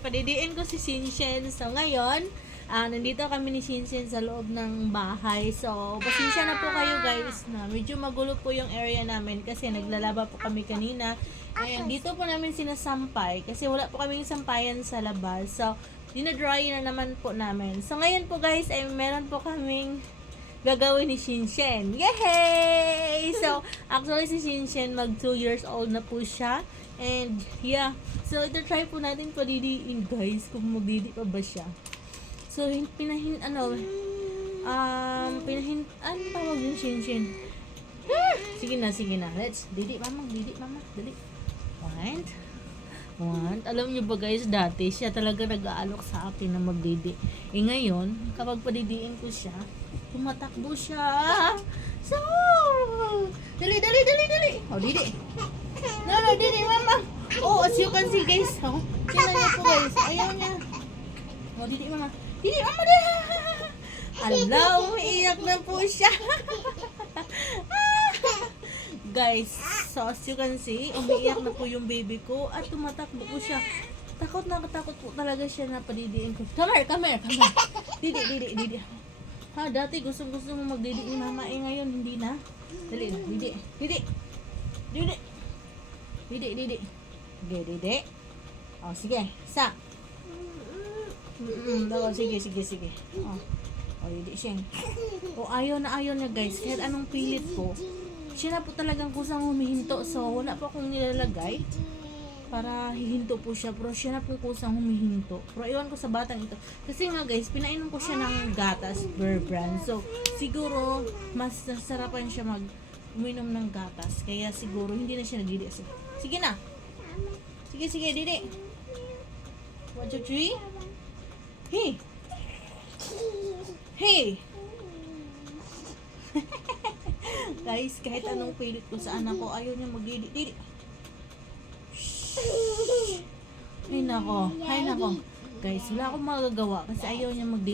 padidiin ko si Shinshen. So ngayon, nandito kami ni Shinshen sa loob ng bahay. So, pasensya na po kayo guys na medyo magulo po yung area namin kasi naglalaba po kami kanina. And dito po namin sinasampay kasi wala po kaming sampayan sa labas. So, dinadry na naman po namin. So, ngayon po guys ay meron po kaming gagawin ni Shinshen. Yay! So, actually si Shinshen mag 2 years old na po siya. And, yeah. So, ito try po natin padidiin guys kung magdidi pa ba siya. So, ano tawag yung Shinshen? Sige na. Let's, didi mama. Dali. One. Alam niyo ba guys, dati siya talaga nag-aalok sa akin na magdidi. Ngayon, kapag padidiin ko siya, tumatakbo siya. So, dali. Oh, didi. No, didi, mama. Oh, as you can see, guys. Oh, tingnan niyo po, guys. Ayaw niya. Oh, didi, mama. Didi, mama. Ala, umiiyak na po siya. Guys, so as you can see, umiiyak na po yung baby ko at tumatakbo po siya. Takot po talaga siya na padidiin ko. Come here. Didi. Ha, dati gusto mo magdidi ni mama, ngayon hindi na. Dali na, didi. Okay, didi. Oh, sige, isa. Sige. Oh, didi siya. Oh, ayaw na niya guys. Kahit anong pilit ko, siya na po talagang kusang humihinto. So, wala pa akong nilalagay para hihinto po siya, pero siya na po kusang humihinto. Pero iwan ko sa batang ito kasi nga guys, pinainom ko siya ng gatas Bear Brand. So siguro mas nasarapan siya uminom ng gatas, kaya siguro hindi na siya nagdidi. Sige na, sige didi. 1, 2, 3. Hey guys, kahit anong pilit ko sa anak ko, ayaw niya magdidi. Ay nako. Guys, wala akong magagawa kasi ayaw niya magdidi.